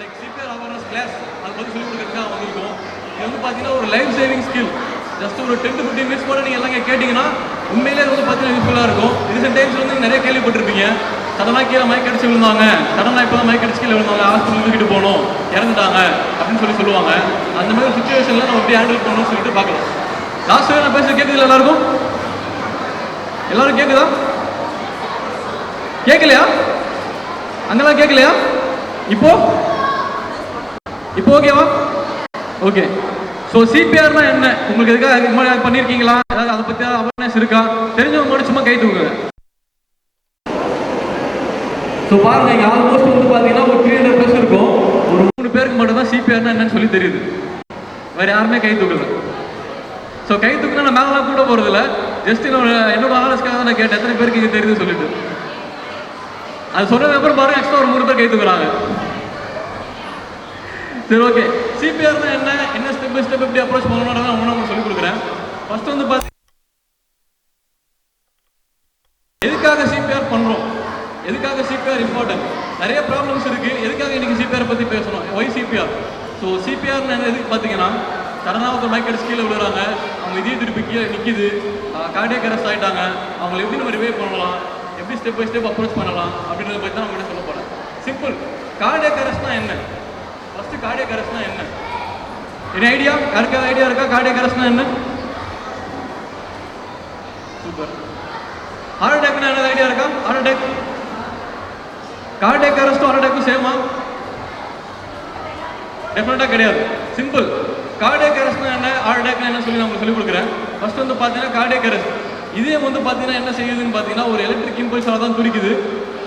Like CPR awareness class அது பற்றி சொல்லிக் கொடுக்குறதுக்காக வந்திருக்கோம். இது வந்து பார்த்தீங்கன்னா ஒரு லைஃப் சேவிங் ஸ்கில். ஜஸ்ட் ஒரு 10 to 15 மினிட்ஸ் கூட நீங்கள் எல்லாம் கேட்டிங்கன்னா உண்மையிலே வந்து பார்த்தீங்கன்னா யூஸ்ஃபுல்லாக இருக்கும். ரீசெண்ட் டைம்ஸ் வந்து நிறைய கேள்விப்பட்டிருப்பீங்க. சடனாக கீழே மயக்க அடிச்சு விழுந்தாங்க, சடனாக இப்போ தான் மயக்க அடிச்சு கீழே விழுந்தாங்க, ஹாஸ்பிட்டல் தூக்கிட்டு போகணும், இறந்துட்டாங்க அப்படின்னு சொல்லுவாங்க. அந்த மாதிரி சுச்சுவேஷனில் நம்ம எப்படி ஹேண்டில் பண்ணணும்னு சொல்லிட்டு பார்க்கலாம். லாஸ்ட் நான் பேச கேட்குது எல்லாருக்கும்? எல்லாரும் கேட்குதா? கேட்கலையா? அங்கெல்லாம் கேட்கலையா? இப்போ ஓகேவா? ஓகே. ஸோ சிபிஆர்னா என்ன? உங்களுக்கு எதுக்காக பண்ணியிருக்கீங்களா? ஏதாவது அதை பற்றி அவேர்னஸ் இருக்கா? தெரிஞ்சவங்க மட்டும் சும்மா கை தூக்குங்க. ஸோ பாருங்க, இங்கே ஆல்மோஸ்ட் வந்து பார்த்தீங்கன்னா ஒரு 300+ இருக்கும். ஒரு 3 பேருக்கு மட்டும் தான் சிபிஆர்னா என்னன்னு சொல்லி தெரியுது. வேறு யாருமே கை தூக்கல. ஸோ கை தூக்குனா நான் மேலாம் கூட போகிறதில்ல. ஜஸ்ட் என்னோட ஆலோசனைக்காக தான் நான் கேட்டேன் எத்தனை பேருக்கு இது தெரியுதுன்னு சொல்லிட்டு. அது சொன்னது அப்புறம் பாருங்க எக்ஸ்ட்ரா ஒரு 3 பேர் கை தூக்குறாங்க. சரி, ஓகே. சிபிஆர்னா என்ன ஸ்டெப் பை ஸ்டெப் எப்படி அப்ரோச் பண்ணணும்னு நான் உங்களுக்கு சொல்லிக் கொடுக்குறேன். ஃபர்ஸ்ட் வந்து பார்த்தீங்கன்னா எதுக்காக சிபிஆர் பண்ணுறோம், எதுக்காக சிபிஆர் இம்பார்ட்டன்ட், நிறைய ப்ராப்ளம்ஸ் இருக்குது. எதுக்காக இன்னைக்கு சிபிஆர் பற்றி பேசணும், ஒய் சிபிஆர். ஸோ சிபிஆர்னு என்ன எதுக்கு பார்த்தீங்கன்னா, சடனாக ஒரு மைக் அடிச்சு கீழே விழுறாங்க, அவங்க இதய திருப்பி கீழே நிற்கிது, கார்டியக் அரெஸ்ட் ஆகிட்டாங்க, அவங்களை எப்படி நம்ம ரிவைவ் பண்ணலாம், எப்படி ஸ்டெப் பை ஸ்டெப் அப்ரோச் பண்ணலாம் அப்படின்றத பற்றி தான் அவங்ககிட்ட சொல்ல போகிறேன். சிம்பிள். கார்டியக் அரெஸ்ட்னா என்ன? ஃபஸ்ட்டு கார்டியக் அரெஸ்ட்னா என்ன? என்ன ஐடியா? யாருக்காவது ஐடியா இருக்கா கார்டியக் அரெஸ்ட்னா என்ன? சூப்பர். ஹார்ட் அட்டாக்னா என்ன ஐடியா இருக்கா? ஹார்ட் அட்டாக், கார்டியக் அரெஸ்ட்டும் ஹார்ட் அட்டாக்கும் சேமா? டெஃபினட்டாக கிடையாது. சிம்பிள். கார்டியக் அரெஸ்ட்னா என்ன, ஹார்ட் அட்டாக்னா என்ன சொல்லி நான் உங்களுக்கு சொல்லிக் கொடுக்குறேன். ஃபர்ஸ்ட் வந்து பார்த்தீங்கன்னா கார்டியக் அரெஸ்ட். இதே வந்து பார்த்தீங்கன்னா என்ன செய்யுதுன்னு பார்த்தீங்கன்னா ஒரு எலக்ட்ரிக் இம்பல்ஸாக தான் துடிக்குது.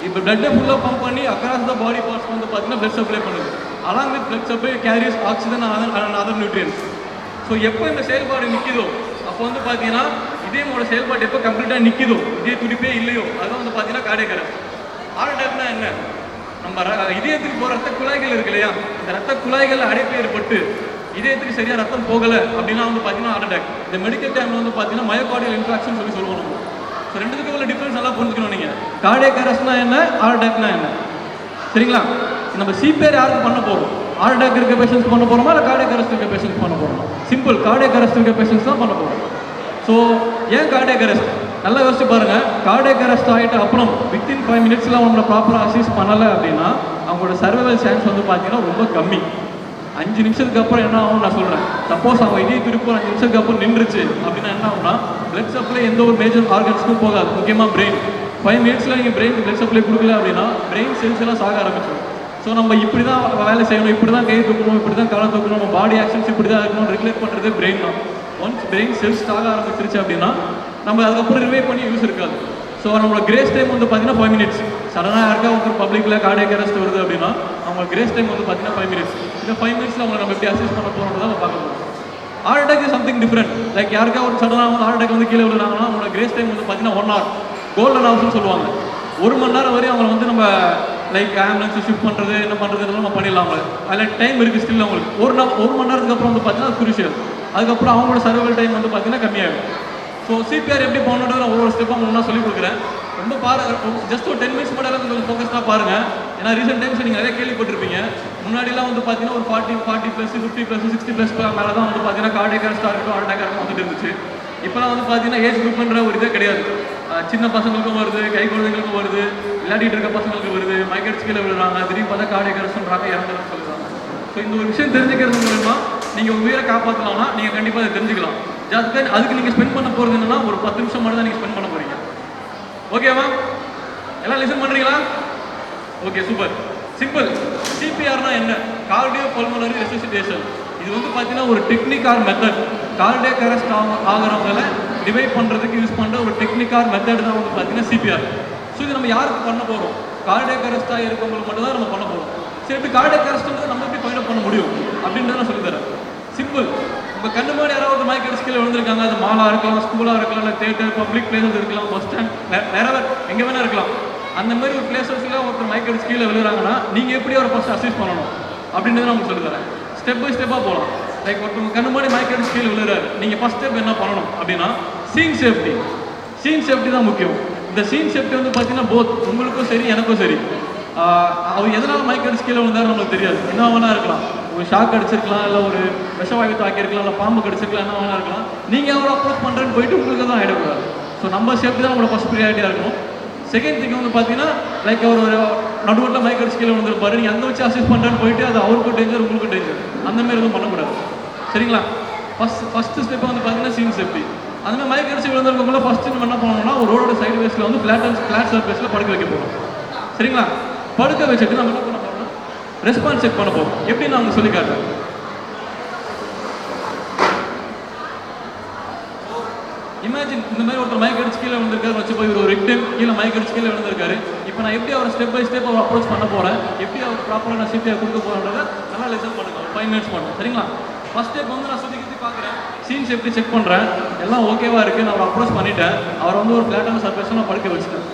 இப்போ பிளட்டை ஃபுல்லாக பம்ப் பண்ணி அக்ராஸ் த பாடி பார்ட்ஸ் வந்து பார்த்தீங்கன்னா பிளட் சப்ளை பண்ணுது. Along with blood supply carries oxygen and other nutrients. So எப்போ இந்த செயல்பாடு நிற்கிதோ அப்போ வந்து பார்த்தீங்கன்னா இதயமோட செயல்பாடு எப்போ கம்ப்ளீட்டாக நிற்கிதோ, இதே துடிப்பே இல்லையோ, அதுதான் வந்து பார்த்தீங்கன்னா கார்டியக் அரெஸ்ட். ஹார்ட் அட்டாக்னா என்ன? நம்ம இதயத்துக்கு போகிற ரத்த குழாய்கள் இருக்கு இல்லையா, இந்த ரத்த குழாய்கள் அடைப்பு ஏற்பட்டு இதயத்துக்கு சரியாக ரத்தம் போகலை அப்படின்னா வந்து பார்த்தீங்கன்னா ஹார்ட் அட்டாக். இந்த மெடிக்கல் டைமில் வந்து பார்த்தீங்கன்னா மயோகார்டியல் இன்ஃபாக்ஷன் சொல்லி சொல்லுவோம் நம்ம. ஸோ ரெண்டுத்துக்கு உள்ள டிஃப்ரென்ஸ் நல்லா புரிஞ்சுக்கணும் நீங்கள். கார்டியக் அரெஸ்ட்னா என்ன, ஹார்ட் அட்டாக்னா என்ன, சரிங்களா? நம்ம சிபிஆர் யாருக்கு பண்ண போகிறோம்? ஹார்ட் அட்டாக் இருக்க பேஷன்ஸ் பண்ண போகிறோமா இல்லை கார்டியக் அரெஸ்ட் இருக்க பேஷன்ஸ் பண்ண போகிறோமா? சிம்பிள். கார்டியக் அரெஸ்ட் இருக்க பேஷன்ஸ் தான் பண்ண போகிறோம். ஸோ ஏன் கார்டியக் அரெஸ்ட்? நல்லா யோசிச்சு பாருங்க. கார்டியக் அரெஸ்ட் ஆகிட்ட அப்புறம் வித்தின் 5 மினிட்ஸில் அவங்கள ப்ராப்பராக அசிஸ்ட் பண்ணலை அப்படின்னா அவங்களோட சர்வைவல் சான்ஸ் வந்து பார்த்தீங்கன்னா ரொம்ப கம்மி. 5 நிமிஷத்துக்கு அப்புறம் என்ன ஆகும் நான் சொல்கிறேன். சப்போஸ் அவங்க இதய துடிப்பு 5 நிமிஷத்துக்கு அப்புறம் நின்றுச்சு அப்படின்னா என்ன ஆகும்னா பிளட் சப்ளை எந்த ஒரு மேஜர் ஆர்கன்ஸ்க்கும் போகாது, முக்கியமாக பிரெயின். 5 மினிட்ஸில் நீங்கள் பிரெயினுக்கு பிளட் சப்ளை கொடுக்கல அப்படின்னா பிரெயின் செல்ஸ் எல்லாம் சாக ஆரம்பிச்சிடும். ஸோ நம்ம இப்படி தான் வேலை செய்யணும், இப்படி தான் கை தூக்கணும், இப்படி தான் காலை தூக்கணும், நம்ம பாடி ஆக்ஷன்ஸ் இப்படி தான் இருக்கணும், ரெகுலேட் பண்ணுறது பிரெயின் தான். ஒன்ஸ் பிரெயின் செல்ஸ் சாக ஆரம்பிச்சிருச்சு அப்படின்னா நம்ம அதுக்கப்புறம் ரிவைவ் பண்ணி யூஸ் இருக்காது. ஸோ நம்மளோட கிரேஸ் டைம் வந்து பார்த்தீங்கன்னா 5 மினிட்ஸ். சடனாக யாருக்கா ஒரு பப்ளிக்கில் கார்டியக் அரெஸ்ட் வருது அப்படின்னா அவங்க கிரேஸ் டைம் வந்து பார்த்தீங்கன்னா 5 மினிட்ஸ். இந்த 5 மினிட்ஸில் அவங்க நம்ம எப்படி அசிஸ்ட் பண்ண போகிறோம் தான் நம்ம பார்க்க போகிறோம். Heart attack is something different. Like யாருக்கா ஒரு சடனாக வந்து ஹார்ட் அட்டாக் வந்து கீழே விழுறாங்கன்னா அவங்களோட கிரேஸ் டைம் வந்து பார்த்தீங்கன்னா 1 hour. கோல்டன் ஹவர்ஸ்னு சொல்லுவாங்க. 1 மணி நேரம் வரையும் அவங்களை வந்து நம்ம லைக் ஆம்புலன்ஸ் ஷிஃப்ட் பண்ணுறது என்ன பண்ணுறது இதெல்லாம் நம்ம பண்ணிடலாம். அதில் டைம் இருக்குது ஸ்டில் அவங்களுக்கு. 1 மணி நேரத்துக்கு அப்புறம் வந்து பார்த்தீங்கன்னா அது குரூஷியல். அதுக்கப்புறம் அவங்களோட சர்வைவல் டைம் வந்து பார்த்தீங்கன்னா கம்மியாகிடும். ஸோ சிபிஆர் எப்படி போகணுன்றது நான் ஒவ்வொரு ஸ்டெப்பாக ஒன்றா சொல்லிக் கொடுக்குறேன். ரொம்ப ஜஸ்ட் ஒரு 10 மினிட்ஸ் மட்டும் கொஞ்சம் ஃபோக்கஸ்டாக பாருங்கள். ஏன்னா ரீசெண்ட் டைம்ஸ் நீங்கள் நிறைய கேள்விப்பட்டிருப்பீங்க. முன்னாடிலாம் வந்து பார்த்தீங்கன்னா ஒரு 40+, 50+, 60+ மேலே தான் வந்து பார்த்தீங்கன்னா கார்டியக் அரெஸ்ட் இருக்கட்டும், ஹார்ட் அட்டாக் வந்துட்டு இருந்துச்சு. இப்போலாம் வந்து பார்த்தீங்கன்னா ஏஜ் குரூப்ன்ற ஒரு இதே கிடையாது. சின்ன பசங்களுக்கும் வருது, கை குழந்தைங்களுக்கும் வருது, விளையாடிட்டு இருக்க பசங்களுக்கு வருது, மைக்கெட்ஸ் கீழே விழுறாங்க, திடீர்னு பார்த்தா கார்டியக் அரெஸ்ட்ன்றாங்க, இறந்துன்னு சொல்லுறாங்க. ஸோ இந்த ஒரு விஷயம் தெரிஞ்சுக்கிறது மூலமா நீங்கள் உங்கள் உயிரை காப்பாற்றலாம்னா நீங்கள் கண்டிப்பாக அதை தெரிஞ்சுக்கலாம். ஜஸ்ட் அதுக்கு நீங்கள் ஸ்பெண்ட் பண்ண போகிறது என்னன்னா ஒரு 10 நிமிஷம் மட்டும் தான் நீங்கள் ஸ்பெண்ட் பண்ண போகிறீங்க. ஓகேவா? எல்லாம் லிசன் பண்ணுறீங்களா? Okay, super. சிம்பிள். சிபிஆர்னா என்ன? Cardio pulmonary resuscitation. இது வந்து பார்த்தீங்கன்னா ஒரு technique or method. Cardiac arrest ஆகிறவங்களை ரிவைவ் பண்ணுறதுக்கு யூஸ் பண்ணுற ஒரு டெக்னிக் ஆர் மெத்தட் தான் வந்து பார்த்தீங்கன்னா சிபிஆர். ஸோ இது நம்ம யாருக்கு பண்ண போகிறோம்? கார்டியக் அரெஸ்ட்டாக இருக்கவங்களுக்கு மட்டும் தான் நம்ம பண்ண போகிறோம். சரி, எப்படி கார்டியக் அரெஸ்ட்ன்றது நம்ம எப்படி ஃபைண்ட் அவுட் பண்ண முடியும் அப்படின்றத நான் சொல்லித்தரேன். சிம்பிள். உங்கள் கண்ணு முன்னாடி யாராவது மைக் அடிச்சு கீழே விழுந்திருக்காங்க. அது மாலாக இருக்கலாம், ஸ்கூலாக இருக்கலாம், இல்லை தேட்டர், பப்ளிக் பிளேசஸ் இருக்கலாம், பஸ் ஸ்டாண்ட், வேற எங்கே வேணா இருக்கலாம். அந்த மாதிரி ஒரு பிளேசஸ்ல ஒருத்தர் மைக் அடிச்சு கீழே விழுறாங்கன்னா நீங்கள் எப்படி அவரை ஃபர்ஸ்ட் அசிஸ்ட் பண்ணணும் அப்படின்றத நான் உங்களுக்கு சொல்லித்தரேன். ஸ்டெப் பை ஸ்டெப்பாக போகலாம். லைக் ஒருத்தவங்க கண்ணு முன்னாடி மைக் அடிச்சு கீழே விழுறாரு, நீங்கள் ஃபர்ஸ்ட் ஸ்டெப் என்ன பண்ணணும் அப்படின்னா சீன் சேஃப்டி தான் முக்கியம். இந்த சீன் சேஃப்டி வந்து பார்த்தீங்கன்னா போத் உங்களுக்கும் சரி எனக்கும் சரி. அவர் எதனால் மைக் அடிச்சு கீழே விழுந்தாரு நம்மளுக்கு தெரியாது. என்ன வேணா இருக்கலாம், ஒரு ஷாக் அடிச்சிருக்கலாம், இல்லை ஒரு விஷவாயு தாக்கியிருக்கலாம், இல்லை பாம்பு கடிச்சிருக்கலாம், என்ன வேணா இருக்கலாம். நீங்கள் அவரை அப்ரோச் பண்ணுறேன்னு போயிட்டு உங்களுக்கு தான் ஆகிடக்கூடாது. ஸோ நம்ம சேஃப்டி தான் நம்மளோட ஃபஸ்ட் ப்ரியாரிட்டியாக இருக்கணும். செகண்ட் திங் வந்து பார்த்தீங்கன்னா லைக் அவர் ஒரு நடுவில் மைக் அடிச்சு கீழே விழுந்துருப்பாரு, நீங்கள் அந்த வச்சு அசிஸ்ட் பண்ணுறேன்னு போயிட்டு அது அவருக்கும் டேஞ்சர் உங்களுக்கும் டேஞ்சர், அந்த மாதிரி எதுவும் பண்ணக்கூடாது. சரிங்களா? ஃபஸ்ட்டு ஸ்டெப் வந்து பார்த்தீங்கன்னா சீன் சேஃப்டி. அந்த மாதிரி மைக் அடிச்சு விழுந்திருக்கவங்கள ஃபஸ்ட்டு நம்ம என்ன பண்ணணும்னா ஒரு ரோடோட சைடு வேஸில் வந்து ஃப்ளாட் சர்ஃபேஸில் படுக்க வைக்க போகிறோம். சரிங்களா? படுக்க வச்சுட்டு நம்ம என்ன பண்ண போகிறோம்னா ரெஸ்பான்ஸ் செக் பண்ண போகிறோம். எப்படி நான் அவங்க சொல்லி காட்டுறேன். இமேஜின் இந்த மாதிரி ஒருத்தர் மைக் அடிச்சு கீழே விழுந்திருக்காரு வச்சு போய் ஒரு டைம் கீழே மைக் அடிச்சு கீழே விழுந்திருக்காரு. இப்போ நான் எப்படி அவர் ஸ்டெப் பை ஸ்டெப் அவர் அப்ரோச் பண்ண போகிறேன், எப்படி அவர் ப்ராப்பராக நான் சிபிஆர் கொடுக்க போகிறேன்றதை நல்லா லிசன் பண்ணுங்க. 5 minutes பண்ணுறேன். சரிங்களா? ஃபஸ்ட் ஸ்டெப் வந்து நான் சுற்றி பார்க்குறேன், சீன் சேஃப்டி செக் பண்ணுறேன், எல்லாம் ஓகேவாக இருக்குது, நான் அவரை அப்ரோச் பண்ணிட்டேன், அவர் வந்து ஒரு ஃப்ளாட்டான சர்ஃபேஸை நான் படுக்க வச்சுட்டேன்.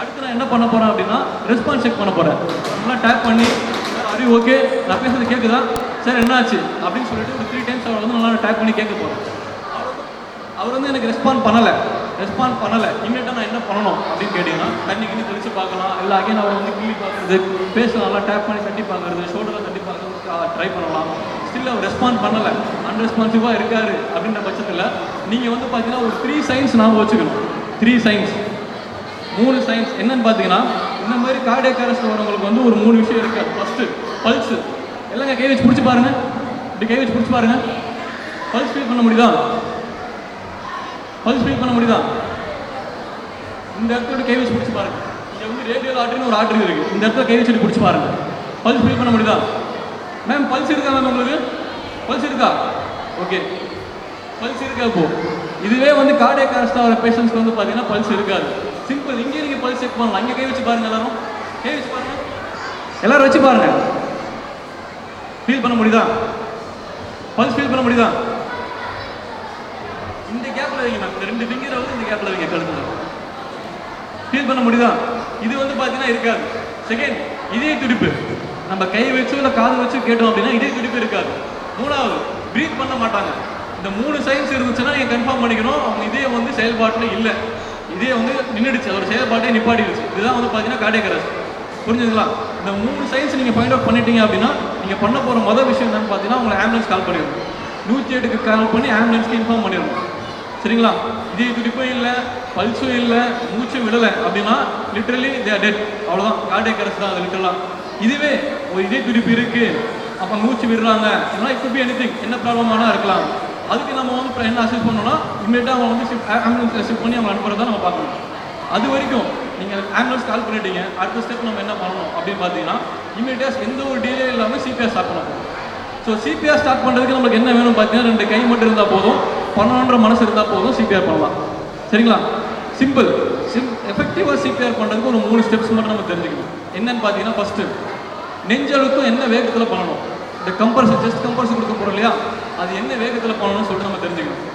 அடுத்து நான் என்ன பண்ண போகிறேன் அப்படின்னா ரெஸ்பான்ஸ் செக் பண்ண போகிறேன். நல்லா டேப் பண்ணி சார் ஓகே நான் பேசுறது கேட்குதா சார் என்னாச்சு அப்படின்னு சொல்லிட்டு ஒரு 3 times அவர் வந்து நல்லா டேப் பண்ணி கேட்க போகிறேன். அவர் வந்து எனக்கு ரெஸ்பாண்ட் பண்ணலை. இமீடியட்டாக நான் என்ன பண்ணணும் அப்படின்னு கேட்டிங்கன்னா தண்ணி கிண்ணி தெளிச்சு பார்க்கலாம், இல்லை அகைன் அவர் வந்து கிள்ளி பார்க்குறது, பேச நல்லா டேப் பண்ணி தட்டி பார்க்குறது, ஷோல்டரில் தட்டி பார்க்குறது ட்ரை பண்ணலாம். ஸ்டில் அவர் ரெஸ்பாண்ட் பண்ணலை, அன்ரெஸ்பான்சிவாக இருக்காரு அப்படின்ற பட்சத்தில் நீங்கள் வந்து பார்த்தீங்கன்னா ஒரு 3 signs நாம் வச்சுக்கணும். 3 signs, 3 signs என்னன்னு பார்த்தீங்கன்னா இந்த மாதிரி கார்டியாக் அரெஸ்ட் வரவங்களுக்கு வந்து ஒரு 3 விஷயம் இருக்குது. First pulse. எல்லாங்க கை வச்சு பிடிச்சி பாருங்கள், இப்படி கை வச்சு பிடிச்சி பாருங்கள். பல்ஸ் ஃபீல் பண்ண முடியுதா? பல்ஸ் ஃபீல் பண்ண முடியுதா? இந்த இடத்துல கை வச்சு பிடிச்சி பாருங்கள். இங்கே வந்து ரேடியல் ஆர்டரின்னு ஒரு ஆர்டரி இருக்குது, இந்த இடத்துல கை வச்சுட்டு பிடிச்சி பாருங்கள். பல்ஸ் ஃபீல் பண்ண முடியுதா? மேம் பல்ஸ் இருக்கா மேம் உங்களுக்கு? பல்ஸ் இருக்கா? ஓகே, பல்ஸ் இருக்கா? இப்போ இதுவே வந்து கார்டியாக் அரெஸ்ட் ஆகிற பேஷண்ட்ஸ்க்கு வந்து பார்த்தீங்கன்னா பல்ஸ் இருக்காது. சிம்பிள், இங்கே நீங்கள் பல்ஸ் செக் பண்ணலாம். இங்கே கை வச்சு பாருங்கள், எல்லாரும் கை வச்சு பாருங்கள், எல்லாரும் வச்சு பாருங்கள். ஃபீல் பண்ண முடியுதா? பல்ஸ் ஃபீல் பண்ண முடியுதா? இந்த கேப்பில் வைங்க மேம், இந்த 2 ஃபிங்கரை வந்து இந்த கேப்பில் வைங்க கழுத்துல. ஃபீல் பண்ண முடியுதா? இது வந்து பார்த்தீங்கன்னா இருக்காது. செகண்ட், இதய துடிப்பு. நம்ம கை வச்சு இல்லை காது வச்சு கேட்டோம் அப்படின்னா இதய துடிப்பு இருக்காது. 3வது, ப்ரீத் பண்ண மாட்டாங்க. இந்த 3 சைன்ஸ் இருந்துச்சுன்னா நீங்கள் கன்ஃபார்ம் பண்ணிக்கணும் அவங்க இதயம் வந்து செயல்பாட்டில் இல்லை, இதே வந்து நின்றுடுச்சு, ஒரு செயல்பாட்டே நிப்பாட்டிடுச்சு. இதுதான் வந்து பார்த்தீங்கன்னா கார்டியாக் அரெஸ்ட். புரிஞ்சுங்களா? இந்த 3 சைன்ஸ் நீங்கள் ஃபைண்ட் அவுட் பண்ணிட்டீங்க அப்படின்னா நீங்கள் பண்ண போகிற முதல் விஷயம் என்னன்னு பார்த்தீங்கன்னா உங்களை ஆம்புலன்ஸ் கால் பண்ணிடணும். 108க்கு கால் பண்ணி ஆம்புலன்ஸ்க்கு இன்ஃபார்ம் பண்ணிடணும். சரிங்களா? இதய துடிப்பும் இல்லை, பல்ஸும் இல்லை, மூச்சும் விடலை அப்படின்னா லிட்டரலி தே ஆர் டெட். அவ்வளோதான், கார்டியாக் அரெஸ்ட் தான் அது லிட்டரலாக. இதுவே ஒரு இதய துடிப்பு இருக்குது, அப்போ மூச்சு விடுறாங்க, இதெல்லாம் இட் குட் பி எனிதிங், என்ன ப்ராப்ளமானா இருக்கலாம். அதுக்கு நம்ம வந்து என்ன அசஸ் பண்ணணும்னா இமீடியட்டாக அவங்க வந்து ஆம்புலன்ஸ் ஷிஃப்ட் பண்ணி அவங்க அனுப்புறதா நம்ம பார்க்கணும். அது வரைக்கும் நீங்கள் ஆம்புலன்ஸ் கால் பண்ணிட்டீங்க, அடுத்த ஸ்டெப் நம்ம என்ன பண்ணணும் அப்படின்னு பார்த்தீங்கன்னா இமீடியட்டாக எந்த ஒரு டிலே இல்லாமல் சிபிஆர் ஸ்டார்ட் பண்ண போகும். ஸோ சிபிஆர் ஸ்டார்ட் பண்ணுறதுக்கு நம்மளுக்கு என்ன வேணும் பார்த்தீங்கன்னா 2 கை மட்டும் இருந்தால் போதும், பண்ணணுன்ற மனசு இருந்தால் போதும், சிபிஆர் பண்ணலாம். சரிங்களா? சிம்பிள். எஃபெக்டிவாக சிபிஆர் பண்ணுறதுக்கு ஒரு 3 ஸ்டெப்ஸ் மட்டும் நம்ம தெரிஞ்சுக்கணும். என்னன்னு பார்த்தீங்கன்னா ஃபஸ்ட்டு நெஞ்சழுத்தம் என்ன வேகத்தில் பண்ணணும். இந்த கம்ப்ரஷன், ஜஸ்ட் கம்ப்ரஷன் கொடுக்க போகிறோம் இல்லையா, அது என்ன வேகத்தில் பண்ணணும்னு சொல்லிட்டு நம்ம தெரிஞ்சுக்கணும்.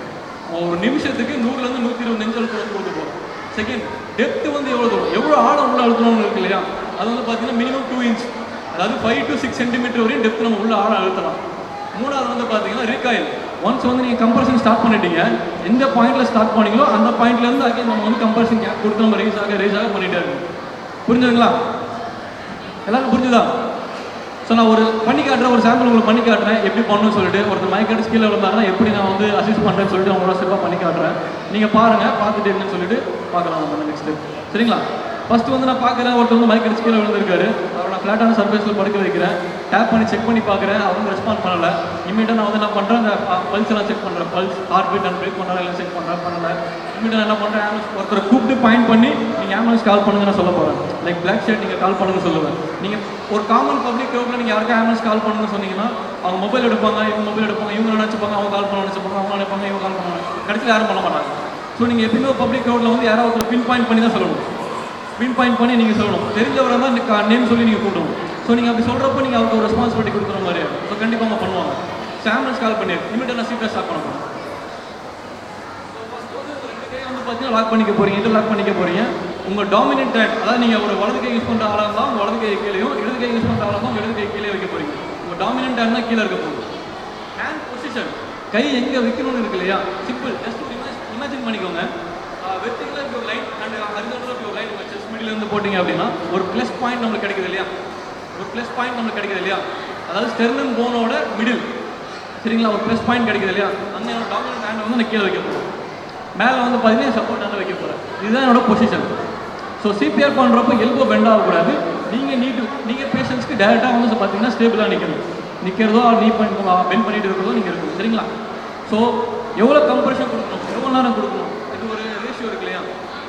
ஒரு நிமிஷத்துக்கு 100லேருந்து 120 நெஞ்சழுத்தம் வந்து கொடுக்க போகிறோம். செகண்ட், டெப்த்து வந்து எவ்வளோ தூரம், எவ்வளோ ஆழம் உள்ள அழுத்தணும்னு இருக்கு இல்லையா, அது வந்து பார்த்தீங்கன்னா மினிமம் 2 inch, அதாவது 5 to 6 centimeter வரையும் டெப்த்து நம்ம உள்ள ஆழம் அழுத்தலாம். 3வது வந்து பார்த்தீங்கன்னா ரீகாயில். ஒன்ஸ் வந்து நீங்கள் கம்ப்ரஷன் ஸ்டார்ட் பண்ணிட்டீங்க, எந்த பாயிண்ட்டில் ஸ்டார்ட் பண்ணீங்களோ அந்த பாயிண்ட்லேருந்து அகைன் நம்ம வந்து கம்ப்ரஷன் கேப் கொடுத்து நம்ம ரேஸ் ஆக பண்ணிகிட்டே இருக்கோம். புரிஞ்சுதுங்களா? எல்லாரும் புரிஞ்சுதா? ஸோ நான் ஒரு பண்ணி காட்டுறேன், ஒரு சாம்பிள் உங்களுக்கு பண்ணி காட்டுறேன் எப்படி பண்ணணும்னு சொல்லிட்டு. ஒருத்தர் மைக் அடிச்சு கீழே விழுந்தாங்கன்னா எப்படி நான் வந்து அசிஸ்ட் பண்ணுறேன்னு சொல்லிட்டு அவங்களோட ஸ்டெப்பாக பண்ணி காட்டுறேன். நீங்கள் பாருங்கள், பார்த்துட்டு என்னன்னு சொல்லிட்டு பார்க்கலாம் நம்ம நெக்ஸ்ட் ஸ்டெப். சரிங்களா? ஃபஸ்ட்டு வந்து நான் பார்க்குறேன், ஒருத்தர் வந்து மைக் அடிச்சு கீழே விழுந்திருக்காரு, அவரை நான் ஃப்ளாட்டான சர்ஃபேஸில் படுக்க வைக்கிறேன், டேப் பண்ணி செக் பண்ணி பார்க்குறேன், அவங்க ரெஸ்பாண்ட் பண்ணலை. இமீடியட்டாக நான் வந்து என்ன பண்ணுறேன், அந்த பல்ஸ் எல்லாம் செக் பண்ணுறேன், pulse heart beat and breath பண்ணுறேன், எல்லாம் செக் பண்ணுறேன், பண்ணலை. இமீடியட்டாக என்ன பண்ணுறேன், ஆம்புலன்ஸ் ஒருத்தரை கூப்பிட்டு பாயிண்ட் பண்ணி நீங்கள் ஆம்புலன்ஸ் கால் பண்ணுங்க நான் சொல்ல போகிறேன். லைக் பிளாக் ஷர்ட் நீங்கள் கால் பண்ணுங்க சொல்லுவேன். நீங்கள் ஒரு காமன் பப்ளிக் க்ரௌடில் நீங்கள் யாருக்கும் ஆம்புலன்ஸ் கால் பண்ணணும்னு சொன்னீங்கன்னா அவங்க மொபைல் எடுப்பாங்க, இவங்க மொபைல் எடுப்பாங்க, இவங்க நினச்சிப்பாங்க அவங்க கால் பண்ண நினச்சிப்பாங்க, அவங்க நினைப்பாங்க இவங்க கால் பண்ணுவாங்க, கடைசியில் யாரும் பண்ண மாட்டாங்க. ஸோ நீங்கள் எப்பயுமே பப்ளிக் க்ரௌடில் வந்து யாராவது ஒருத்தர் பின் பாயிண்ட் பண்ணி தான் சொல்லணும். பின் பாயிண்ட் பண்ணி நீங்கள் சொல்லணும், தெரிஞ்சவரை தான் நேம் சொல்லி நீங்கள் கூப்பிடணும். ஸோ நீங்கள் அப்படி சொல்கிறப்போ நீங்கள் அவருக்கு ஒரு ரெஸ்பான்சிபிலிட்டி கொடுக்குற மாதிரி. ஸோ கண்டிப்பாக அவங்க பண்ணுவாங்க. ஸோ ஆம்புலன்ஸ் கால் பண்ணி இமீடியட்டாக நான் சிபிஆர் ஸ்டார்ட் பண்ண போகிறேன். வந்து பார்த்தீங்கன்னா லாக் பண்ணிக்க போகிறீங்க, இதில் லாக் பண்ணிக்க போகிறீங்க. உங்கள் டாமினன்ட் ஹேண்ட், அதாவது நீங்கள் ஒரு வலது கை யூஸ் பண்ணுற ஆளாக இருந்தால் உங்கள் வலது கை கீழேயும், இடது கை யூஸ் பண்ணுற ஆளாக இருந்தால் இடது கை கீழே வைக்க போகிறீங்க. உங்கள் டாமினன்ட் ஹேண்ட் தான் கீழே இருக்க போகுது. ஹேண்ட் பொசிஷன், கை எங்கே வைக்கணும்னு இருக்கு இல்லையா, சிம்பிள். ஜஸ்ட் ஒரு இமேஜின் பண்ணிக்கோங்க. வெர்டிகலாக இப்படி ஒரு லைன் அண்ட் ஹரிசாண்டலாக இப்படி ஒரு லைன் உங்கள் செஸ்ட் மிடில் வந்து போட்டிங்க அப்படின்னா ஒரு ப்ளஸ் பாயிண்ட் நம்மளுக்கு கிடைக்குது இல்லையா, ஒரு ப்ளஸ் பாயிண்ட் நம்மளுக்கு கிடைக்குது இல்லையா, அதாவது ஸ்டெர்னம் போனோட மிடில், சரிங்களா, ஒரு ப்ளஸ் பாயிண்ட் கிடைக்குது இல்லையா, அந்த என்னோட டாமினன்ட் ஹேண்டை வந்து நான் கீழே வைக்க போகிறேன், மேலே வந்து பார்த்தீங்கன்னா சப்போர்ட் ஹேண்டை வைக்க போகிறேன். இதுதான் என்னோட பொசிஷன். ஸோ சிபிஆர் பண்ணுறப்போ எல்போ பெண்ட் ஆகக்கூடாது. நீங்கள் பேஷண்ட்ஸ்க்கு டேரெக்டாக வந்து பார்த்தீங்கன்னா ஸ்டேபிளாக நிற்கிறதோ நீ பெண்ட் பண்ணிட்டு இருக்கிறதோ நீங்கள் இருக்கணும், சரிங்களா. ஸோ எவ்வளோ கம்ப்ரெஷன் கொடுக்கணும், எவ்வளோ நேரம் கொடுக்கணும், இது ஒரு ரேஷியோ இருக்கு இல்லையா.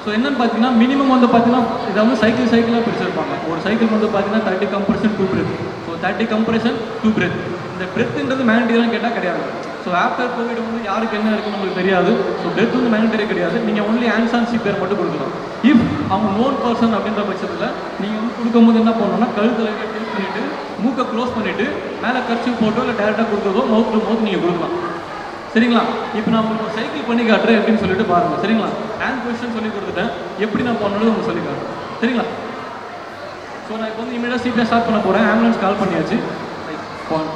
ஸோ என்னென்னு பார்த்தீங்கன்னா மினிமம் வந்து பார்த்தீங்கன்னா இதை வந்து சைக்கிளாக பிரிச்சிருப்பாங்க. ஒரு சைக்கிள் வந்து பார்த்தீங்கன்னா 30 compression 2 breath. So 30 compression 2 breath. இந்த பிரெத்துன்றது மேண்டேட்டரியாக கேட்டால் கிடையாது. ஸோ ஆஃப்டர் கோவிட் வந்து யாருக்கு என்ன இருக்குன்னு உங்களுக்கு தெரியாது. ஸோ பிரெத் வந்து மேண்டேட்டரி கிடையாது. நீங்கள் ஒன்லி ஹேண்ட்ஸ் ஆன் சிபிஆர் மட்டும் கொடுக்கலாம். இஃப் அவங்க நோன் பர்சன் அப்படின்ற பட்சத்தில் நீங்கள் வந்து கொடுக்கும்போது என்ன பண்ணணும்னா கழுத்தில் டில் பண்ணிவிட்டு மூக்கை க்ளோஸ் பண்ணிவிட்டு மேலே கர்ச்சீஃப் போட்டோ இல்லை டேரெக்டாக கொடுக்குறதோ மவுத் டு மவுத் நீங்கள் கொடுக்கலாம், சரிங்களா. இப்போ நான் உங்களுக்கு சைக்கிள் பண்ணி காட்டுறேன் எப்படின்னு சொல்லிட்டு பாருங்கள், சரிங்களா. ஹேண்ட் பொசிஷன் சொல்லி கொடுத்துட்டேன், எப்படி நான் பண்ணணும் உங்களுக்கு சொல்லி காட்டுறேன், சரிங்களா. ஸோ நான் இப்போ வந்து இமீடியட்டாக சிபிஆர் ஸ்டார்ட் பண்ண போகிறேன். ஆம்புலன்ஸ் கால் பண்ணியாச்சு. 1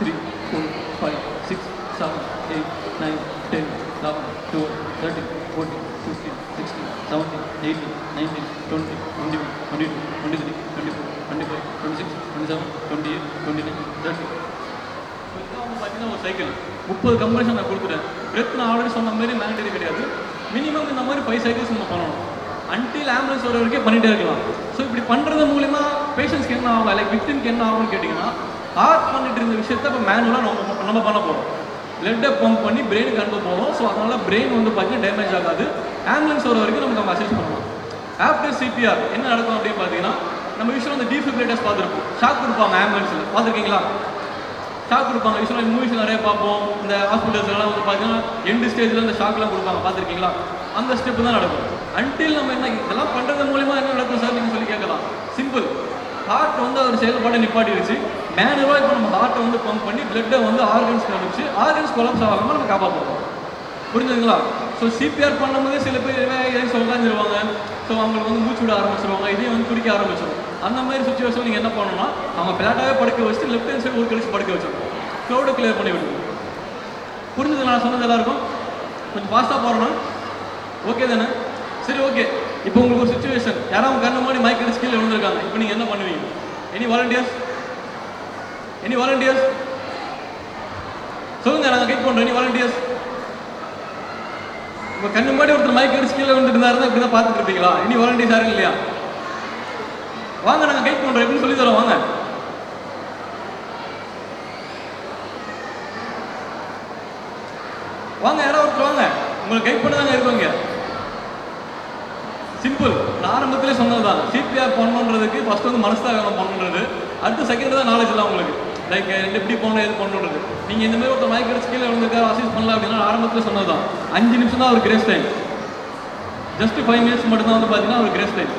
2 3 4 5 6 7 8 9 10 11 12 13 14 15 16 17 18 19 20 21 22 23 24 25 26 27 28 29 30. பார்த்தீங்கன்னா ஒரு சைக்கிள் 30 கம்ப்ரெஷன் நான் கொடுத்துட்டேன். பிரெத் நான் ஆல்ரெடி சொன்ன மாதிரி மேண்டேட்டரி கிடையாது. மினிமம் இந்த மாதிரி 5 சைக்கிள்ஸ் நம்ம பண்ணணும். அன்டில் ஆம்புலன்ஸ் வர வரைக்கும் பண்ணிகிட்டே இருக்கலாம். ஸோ இப்படி பண்ணுறது மூலிமா பேஷண்ட்ஸ்க்கு என்ன ஆகும், லைக் விக்டிம்க்கு என்ன ஆகும்னு கேட்டிங்கன்னா, ஹார்ட் பண்ணிட்டு இருந்த விஷயத்த இப்போ மேனுவலாக நம்ம பண்ண போகிறோம். பிளட்டை பம்ப் பண்ணி பிரெயினுக்கு அனுப்ப போகிறோம். ஸோ அதனால் பிரெயின் வந்து பார்த்தீங்கன்னா டேமேஜ் ஆகாது. ஆம்புலன்ஸ் வர வரைக்கும் நம்ம அசஸ் பண்ணலாம். ஆஃப்டர் சிபிஆர் என்ன நடக்கும் அப்படின்னு பார்த்தீங்கன்னா, நம்ம யூஸ்வலாக அந்த டீஃபிபிரிலேட்டர்ஸ் பார்த்துருப்போம். ஷாக் கொடுப்பாங்க ஆம்புலன்ஸில், பார்த்துருக்கீங்களா? ஷாக் கொடுப்பாங்க. யூஸ்வலாக மூவிஸ் நிறைய பார்ப்போம். இந்த ஹாஸ்பிட்டல்ஸ்லாம் வந்து பார்த்தீங்கன்னா எண்டு ஸ்டேஜில் இந்த ஷாக்லாம் கொடுப்பாங்க, பார்த்துருக்கீங்களா? அந்த ஸ்டெப்பு தான் நடக்கும். அன்டில் நம்ம என்ன இதெல்லாம் பண்ணுறது மூலிமா என்ன நடக்கும் சார் நீங்கள் சொல்லி கேட்கலாம். சிம்பிள். ஹார்ட் வந்து அவர் செயல்பாட்டை நிப்பாட்டிடுச்சு. மேனுவலாக இப்போ நம்ம ஹார்ட்டை வந்து பம்ப் பண்ணி பிளட்டை வந்து ஆர்கன்ஸ்க்கு அனுப்பிச்சு ஆர்கன்ஸ் கொலாப்ஸ் ஆகாமல் நம்ம காப்பாற்றுவோம். புரிஞ்சுதுங்களா? ஸோ சிபிஆர் பண்ணும்போதே சில பேர் எதையும் சொல்லிருவாங்க. ஸோ அவங்களுக்கு வந்து மூச்சு விட ஆரம்பிச்சிருவாங்க, இதையும் வந்து குடிக்க ஆரம்பிச்சிடும். அந்த மாதிரி சுச்சுவேஷன் நீங்கள் என்ன பண்ணணும்னா, அவங்க பிளாட்டாகவே படுக்க வச்சுட்டு லெஃப்ட் ஹேண்ட் சைடு ஒரு கழிச்சு படுக்க வச்சிடும். க்ளவுடை கிளியர் பண்ணி விடுங்க. புரிஞ்சுதுங்களா? நான் சொன்னது எல்லாருக்கும் கொஞ்சம் ஃபாஸ்ட்டாக போகிறோன்னா ஓகே தானே? சரி, ஓகே. இப்போ உங்களுக்கு ஒரு சுச்சுவேஷன், யாராவது கண்ணு மாதிரி மைக் அடிச்சு கீழே விழுந்திருக்காங்க. இப்போ நீங்கள் என்ன பண்ணுவீங்க? எனி வாலண்டியர்ஸ் சொல்லுங்க, நாங்கள் கைட் பண்ணுறோம். Any volunteers? இப்போ கண்ணு மாதிரி ஒருத்தர் மைக் அடிச்சு கீழே விழுந்துருந்தாருன்னா இப்படி தான் பார்த்துட்டு இருப்பீங்களா? எனி வாலண்டியர்ஸ் யாரும் இல்லையா? வாங்க, நாங்கள் கைட் பண்ணுறோம், எப்படின்னு சொல்லி தரோம். வாங்க வாங்க, யாராவது ஒருத்தர் வாங்க, உங்களை கைட் பண்ண தாங்க இருக்கோங்க. சிம்பிள். நான் ஆரம்பத்திலே சொன்னது தான், சிபிஆர் பண்ணணுன்றதுக்கு ஃபர்ஸ்ட் வந்து மனசு தான் பண்ணணுன்றது. அடுத்த செகண்ட் தான் நாலேஜ் தான் உங்களுக்கு. லைக் எப்படி போகணும், எது பண்ணணுன்றது. நீங்கள் இந்த மாதிரி ஒருத்தர் மைக் அடிச்சு கீழே விழுந்துருக்காரு, அசிஸ்ட் பண்ணலாம் அப்படின்னா ஆரம்பத்தில் சொன்னது தான். 5 நிமிஷம் தான் ஒரு கிரேஸ் டைம். ஜஸ்ட் 5 மினிட்ஸ் மட்டும் தான் வந்து பார்த்தீங்கன்னா ஒரு கிரேஸ் டைம்.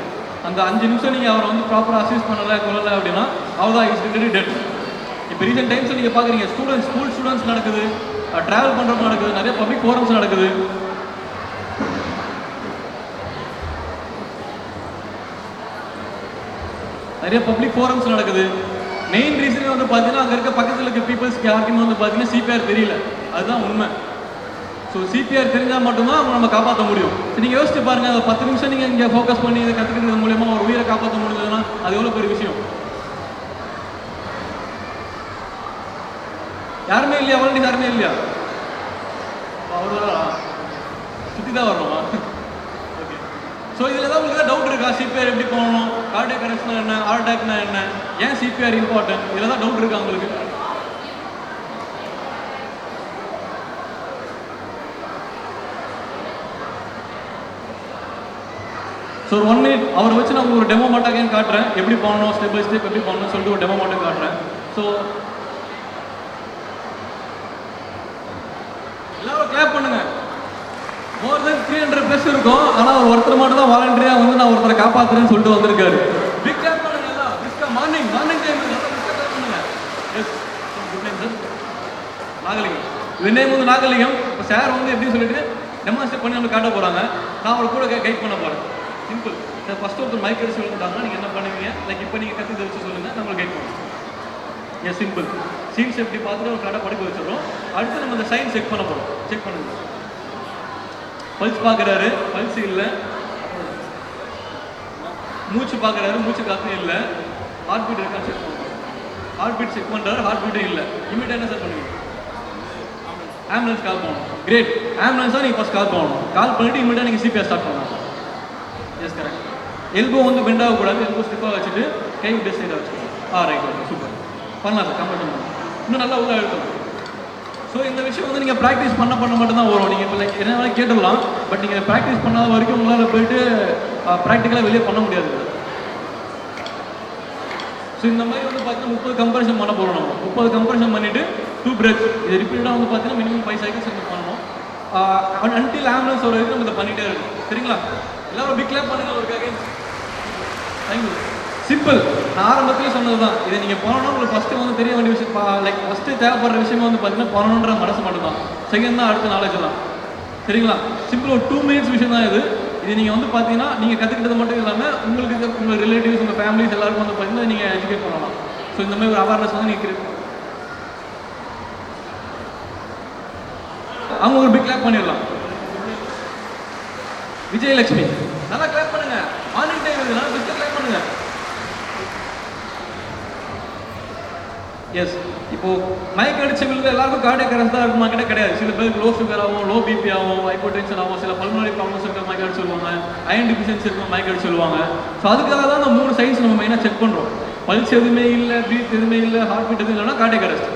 அந்த 5 நிமிஷம் நீங்கள் அவரை வந்து ப்ராப்பராக அசிஸ்ட் பண்ணலை கொள்ளலை அப்படின்னா அவ்வளோதான், இஸ் லிட்டரலி டெட். இப்போ ரீசெண்ட் டைம்ஸ் நீங்கள் பார்க்குறீங்க, ஸ்கூல் ஸ்டூடெண்ட்ஸ் நடக்குது, ட்ராவல் பண்ணுறப்ப நடக்குது, நிறைய பப்ளிக் ஃபோரம்ஸ் நடக்குது. மெயின் ரீசனே வந்து பார்த்தீங்கன்னா அங்கே இருக்க பக்கத்தில் இருக்க பீப்புள்ஸ்க்கு யாருக்குமே வந்து பார்த்தீங்கன்னா சிபிஆர் தெரியல. அதுதான் உண்மை. ஸோ சிபிஆர் தெரிஞ்சால் மட்டும்தான் அவங்க நம்ம காப்பாற்ற முடியும். நீங்கள் யோசிச்சு பாருங்கள், அந்த 10 நிமிஷம் நீங்கள் இங்கே ஃபோக்கஸ் பண்ணி இதை கற்றுக்கிறது மூலயமா ஒரு உயிரை காப்பாற்ற முடிஞ்சதுன்னா அது எவ்வளோ பெரிய விஷயம். யாருமே இல்லையா? வாலண்டியர் யாருமே இல்லையா? அவ்வளோதான், சுற்றி தான் வரணுமா? ஓகே. ஸோ இதில் தான் உங்களுக்கு டவுட் இருக்கா? சிபிஆர் எப்படி போகணும், கார்டியாக் அரெஸ்ட்னா என்ன, ஹார்ட் அட்டாக்னா என்ன, ஏன் சிபிஆர் இம்பார்ட்டன்ட், இதில் தான் டவுட் இருக்கா உங்களுக்கு? ஸோ 1 மினிட் அவரை வச்சு நான் ஒரு டெமோ மட்டும் காட்டுறேன், எப்படி பண்ணணும், ஸ்டெப் பை ஸ்டெப் எப்படி பண்ணணும்னு சொல்லிட்டு ஒரு டெமோ மட்டும் காட்டுறேன். ஸோ எல்லாரும் கிளாப் பண்ணுங்க. மோர் தென் 300+ இருக்கும். ஆனால் ஒருத்தர் மட்டும் தான் வாலண்டியராக வந்து நான் ஒருத்தரை காப்பாற்றுறேன்னு சொல்லிட்டு வந்திருக்காரு. பிக் கிளாப் பண்ணுங்க எல்லாம். மார்னிங் டைம் பண்ணுங்க. Yes, good name sir. நாகலிங்கம். இது நேம் வந்து நாகலிங்கம். இப்போ சார் வந்து எப்படி சொல்லிட்டு டெமான்ஸ்ட்ரேட் பண்ணி நம்ம காட்ட போகிறாங்க. நான் அவரை கூட கைட் பண்ண போகிறேன். சிம்பிள். சார் ஃபஸ்ட்டு ஒருத்தர் மைக் அடிச்சு விழுந்துட்டாங்கன்னா நீங்கள் என்ன பண்ணுவீங்க? லைக் இப்போ நீங்கள் கற்று வச்சு சொல்லுங்கள், நம்மளை கைட் பண்ணுவோம். S, simple. சீன் சேஃப்டி பார்த்துட்டு ஒரு கடை படுக்க வச்சிடறோம். அடுத்து நம்ம அந்த சைன் செக் பண்ண போகிறோம். செக் பண்ணுங்க. பல்ஸ் பார்க்குறாரு, பல்ஸ் இல்லை. மூச்சு பார்க்குறாரு, மூச்சு காற்று இல்லை, ஹார்ட் பீட் இருக்கான்னு செக் பண்ணுறாரு. ஹார்ட் பீட் செக் பண்ணுறாரு, ஹார்ட் பீட்டும் இல்லை. இமீடியட்டாக என்ன சார் பண்ணுவீங்க? ஆம்புலன்ஸ் கால் பண்ணணும். கிரேட். ஆம்புலன்ஸாக நீங்கள் ஃபஸ்ட் கால் பண்ணணும். கால் பண்ணிவிட்டு இமீடியட்டாக நீங்கள் சிபிஆர் ஸ்டார்ட் பண்ணணும். Yes correct. எல்போ வந்து பெண்ட் ஆகக்கூடாது, எல்போ ஸ்டிஃபாக வச்சுட்டு கை இப்படி சைடாக வச்சுக்கணும். Right okay super. பண்ணலாம் சார், கம்ப்ளீட் பண்ணலாம். இன்னும் நல்லா உள்ள எழுதணும். ஸோ இந்த விஷயம் வந்து நீங்கள் ப்ராக்டிஸ் பண்ண மட்டும் தான் வரும். நீங்கள் இப்போ லைக் என்ன வேணாலும் கேட்டுடலாம், பட் நீங்கள் ப்ராக்டிஸ் பண்ணாத வரைக்கும் உங்களால் போயிட்டு ப்ராக்டிக்கலாக வெளியே பண்ண முடியாது. ஸோ இந்த மாதிரி வந்து பார்த்தீங்கன்னா 30 கம்ப்ரெஷன் பண்ண போகிறோம். நம்ம 30 கம்ப்ரெஷன் பண்ணிவிட்டு 2 breaths இது ரிப்பீட்டாக வந்து பார்த்தீங்கன்னா மினிமம் 5 seconds நம்ம பண்ணணும். அன்டில் ஆம்புலன்ஸ் வர வரைக்கும் நம்ம இதை பண்ணிகிட்டே இருக்கும். சரிங்களா? எல்லாரும் பிக் கிளாப் பண்ணுங்க அவருக்காக. தேங்க்யூ. சிம்பிள். நான் ஆரம்பத்திலே சொன்னது தான். இதை நீங்கள் பண்ணணும். உங்களுக்கு ஃபஸ்ட்டு வந்து தெரிய வேண்டிய விஷயம் லைக் ஃபஸ்ட்டு தேவைப்படுற விஷயம் வந்து பார்த்தீங்கன்னா பண்ணணுன்ற மனசு மட்டும் தான். செகண்ட் தான் அடுத்த நாலேஜ் தான். சரிங்களா? சிம்பிள் ஒரு 2 minutes விஷயம் தான் இது. இது நீங்கள் வந்து பார்த்தீங்கன்னா நீங்கள் கற்றுக்கிட்டது மட்டும் இல்லாமல் உங்களுக்கு உங்கள் ரிலேட்டிவ்ஸ், உங்கள் ஃபேமிலிஸ் எல்லாருக்கும் வந்து பார்த்தீங்கன்னா நீங்கள் எஜுகேட் பண்ணலாம். ஸோ இந்த மாதிரி ஒரு அவேர்னஸ் வந்து நீங்கள் கிரியேட் அவங்க ஒரு பிக் கிளாப் பண்ணிடலாம். விஜயலட்சுமி நல்லா கிளாப் பண்ணுங்க. மார்னிங் டைம் இது நல்லா பிக் கிளாப் பண்ணுங்க. எஸ். இப்போ மயக்க அடிச்ச விழுந்து எல்லாருக்கும் கார்டியக் அரெஸ்ட் தான் இருக்குமா கிட்ட கிடையாது. சில பேருக்கு லோ சுகர் ஆகும், லோ பிபி ஆகும், ஹைப்போ டென்ஷன் ஆகும், சில பல்மனரி ப்ராப்ளம்ஸ் இருக்க மயக்க அடிச்சு சொல்லுவாங்க, அயன் டிஃபிஷியன்சி இருக்கும் மயக்க அடிச்சு சொல்லுவாங்க. ஸோ அதுக்காக தான் அந்த 3 சைன்ஸ் நம்ம மெயினாக செக் பண்ணுறோம். பல்ஸ் எதுவுமே இல்லை, ப்ரீத் எதுவுமே இல்லை, ஹார்ட் பீட் எதுவும் இல்லைன்னா கார்டியக் அரெஸ்ட்.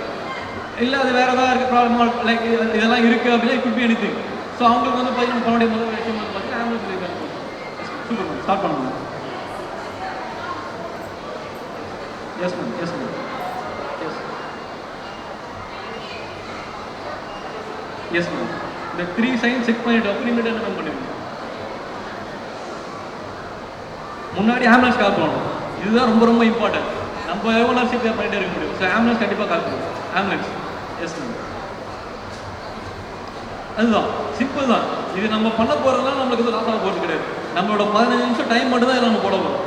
இல்லை அது வேறு ஏதாவது இருக்குது ப்ராப்ளம் லைக் இதெல்லாம் இருக்குது அப்படின்னா it could be anything. So அவங்களுக்கு வந்து பார்த்தீங்கன்னா பண்ண வேண்டிய முதல் விஷயம் வந்து பார்த்தீங்கன்னா ஆம்புலன்ஸ் இருக்காங்க. சூப்பர் மேம், ஸ்டார்ட் பண்ணுங்க. Yes ma'am, yes ma'am, yes yes ma'am. இந்த 3 சைன் செக் பண்ணிவிட்டு அப்புறம் இமீடியட்டாக என்ன பண்ணுவீங்க? முன்னாடி ஆம்புலன்ஸ் கால் பண்ணணும். இதுதான் ரொம்ப ரொம்ப இம்பார்ட்டன்ட். நம்ம எவ்வளோ சீக்கிரம் பண்ணிகிட்டே இருக்க முடியும். ஸோ ஆம்புலன்ஸ் கண்டிப்பாக கால் பண்ணுவோம். ஆம்புலன்ஸ். Yes ma'am. அதுதான் சிம்பிள் தான். இது நம்ம பண்ண போகிறதுலாம் நம்மளுக்கு வந்து லாஸ் ஆக போகிறது கிடையாது. நம்மளோட 15 நிமிஷம் டைம் மட்டும் தான் இதில் நம்ம போட போகிறோம்.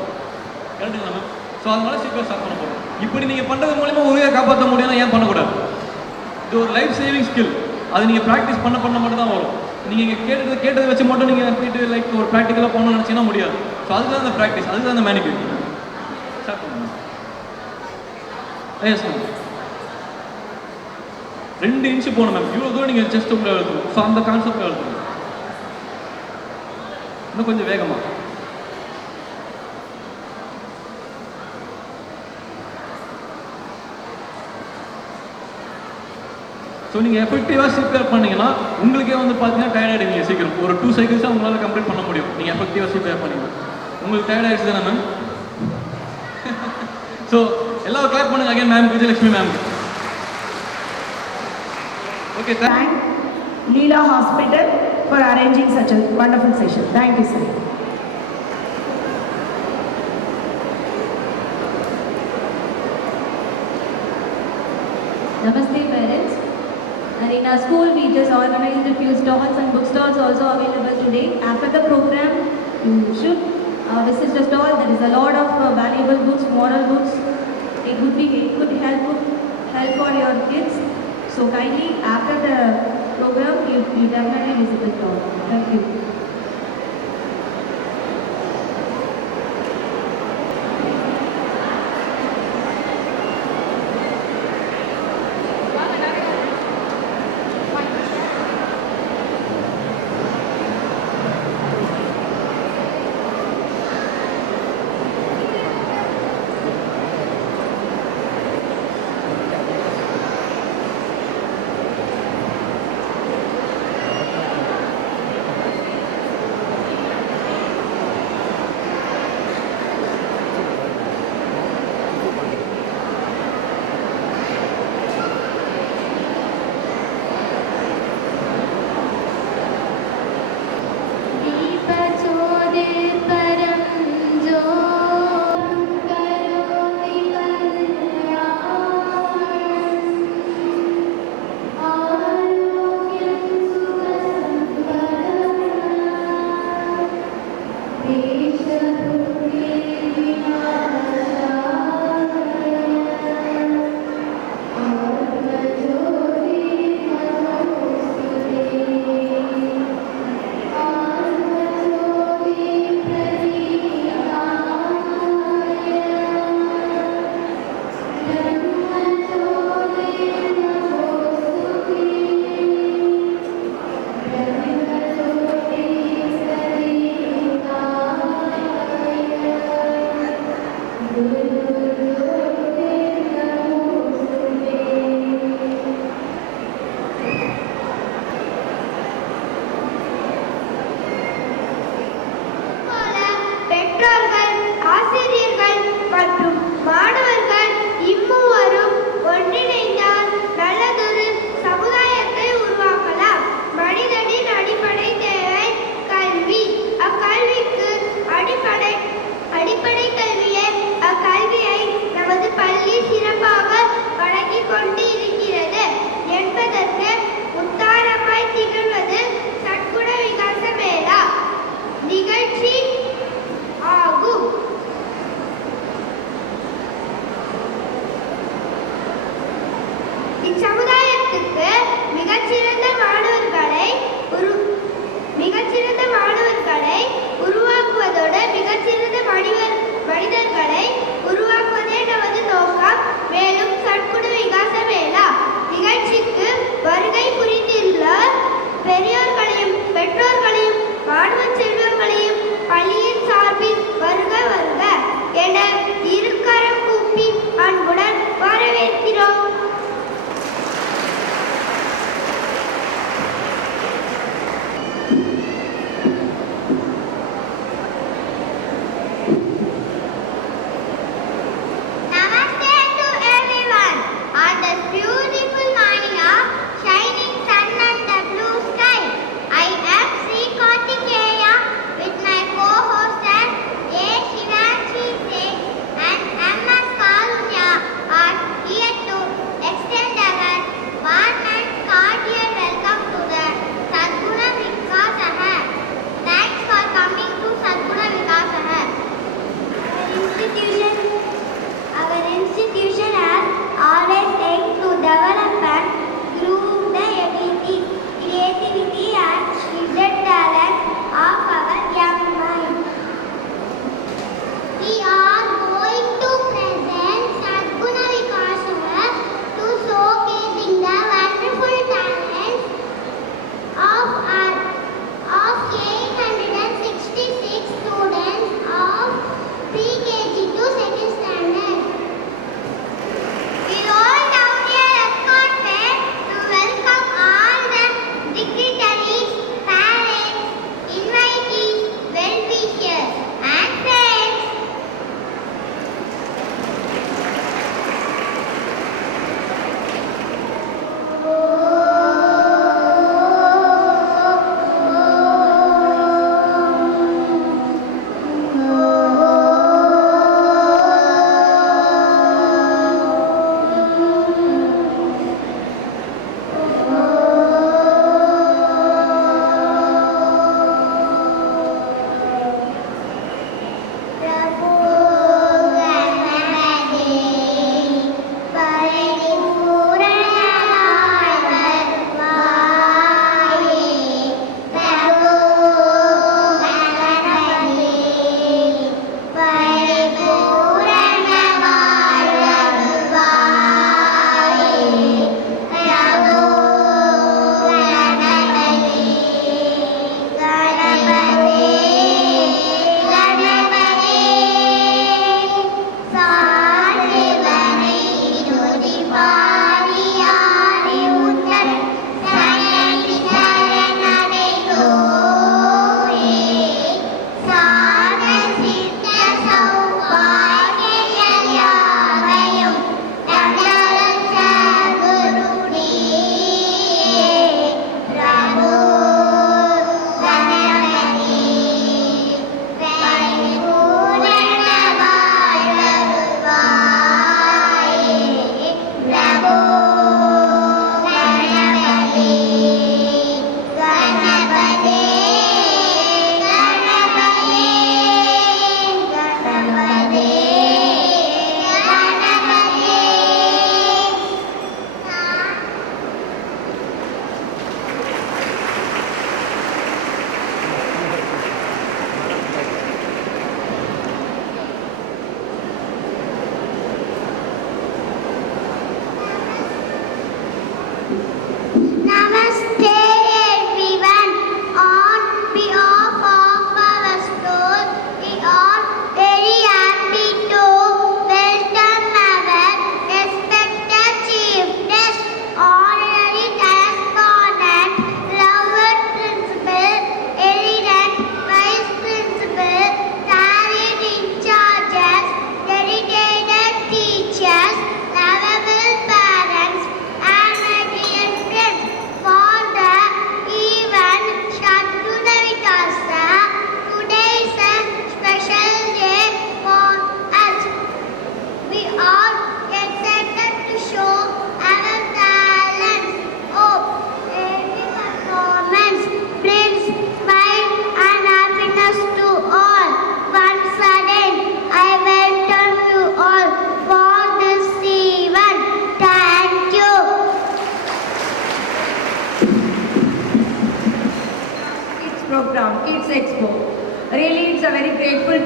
கரெக்டுங்களா மேம்? ஸோ அதனால சீக்கிரம் ஸ்டார்ட் பண்ண போகிறோம். இப்படி நீங்கள் பண்ணுறது மூலிமா உயிரை காப்பாற்ற முடியும்னா ஏன் பண்ணக்கூடாது? இது ஒரு லைஃப் சேவிங் ஸ்கில். அது நீங்கள் ப்ராக்டிஸ் பண்ண மட்டும் தான் வரும். நீங்கள் கேட்டதை வச்சு மட்டும் நீங்கள் போயிட்டு லைக் ஒரு ப்ராக்டிக்கலாக பண்ணணும்னு நினச்சிங்கன்னா முடியாது. ஸோ அதுதான் அந்த ப்ராக்டிஸ், அதுதான் அந்த மேனிக்யூர். ஸ்டார்ட் பண்ணுங்க. Yes ma'am. 2 இன்ச்சு போகணும் மேம். இவ்வளோ தூரம் நீங்கள் செஸ்ட் உள்ள எழுதணும். ஸோ அந்த கான்செப்ட் எழுதணும். இன்னும் கொஞ்சம் வேகமாக. ஸோ நீங்கள் எஃபெக்டிவாக சிபிஆர் பண்ணிங்கன்னா உங்களுக்கே வந்து பார்த்தீங்கன்னா டயர்ட் ஆகிடுவீங்க சீக்கிரம். ஒரு 2 cycles உங்களால் கம்ப்ளீட் பண்ண முடியும் நீங்கள் எஃபெக்டிவாக சிபிஆர் பண்ணிங்கன்னா. உங்களுக்கு டயர்ட் ஆகிடுச்சு தானே மேம்? ஸோ எல்லாரும் கிளாப் பண்ணுங்க again ma'am, Vijayalakshmi ma'am. Okay, thank Leela Hospital for arranging such a wonderful session. Thank you, sir. Namaste parents. And in our school we just organized a few stalls and book stalls also available today. After the program you should visit the stall. There is a lot of valuable books, moral books. It could help for your kids. So kindly after the program you definitely visit the stall. Thank you.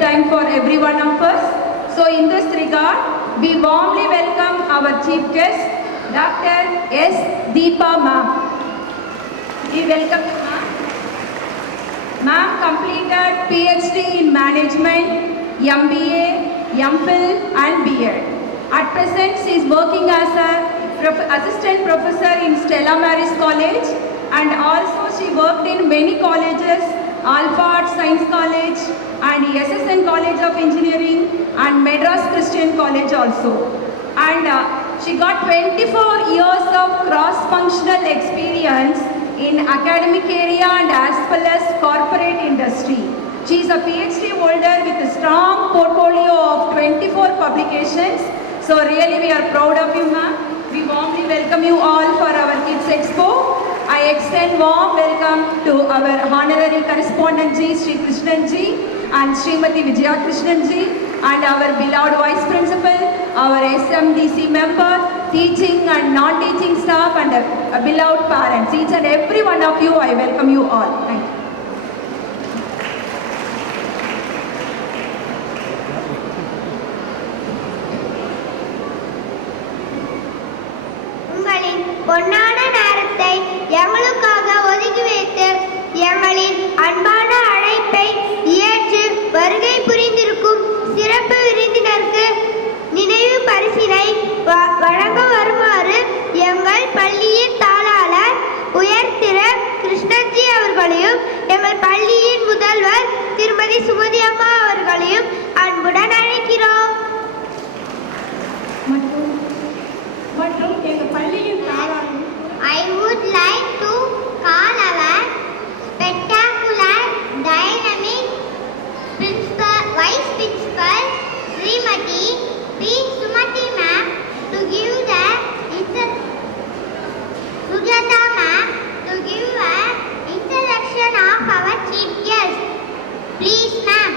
time for every one of us. So in this regard, we warmly welcome our chief guest, Dr. S. Deepa ma'am. We welcome you, ma'am. Ma'am completed PhD in Management, MBA, MPhil and B.Ed. At present, she is working as a assistant professor in Stella Maris College, and also she worked in many colleges, Alpha Art Science College and SSN College of Engineering and Madras Christian College also. And she got 24 years of cross-functional experience in academic area and as well as corporate industry. She is a PhD holder with a strong portfolio of 24 publications. So really we are proud of you, ma'am. We warmly welcome you all for our Kids Expo. I extend warm welcome to our honorary correspondent G. Sri Krishnan Ji and Srimati Vijaya Krishnan Ji, and our beloved Vice Principal, our SMDC member, teaching and non-teaching staff, and beloved parents. Each and every one of you, I welcome you all. Thank you. உங்களின் பொன்னான நேரத்தை எங்களுக்காக ஒதுக்கி வைத்து எங்களின் அன்பான அழைப்பை ஏற்று வருகை புரிந்திருக்கும் சிறப்பு விருந்தினருக்கு நினைவு பரிசினை வழங்க வருமாறு எங்கள் பள்ளியின் தாளாளர் உயர் திரு கிருஷ்ணஜி அவர்களையும் எங்கள் பள்ளியின் முதல்வர் திருமதி சுமதி அம்மா அவர்களையும் அன்புடன் அழைக்கிறோம். மற்றும் எங்கள் பள்ளியின் தாளாளர் I would like to call our spectacular, dynamic principal, vice principal, Srimati P. Sumati ma'am, to give the Sujata ma'am to give an introduction of our chief guest. Please, ma'am.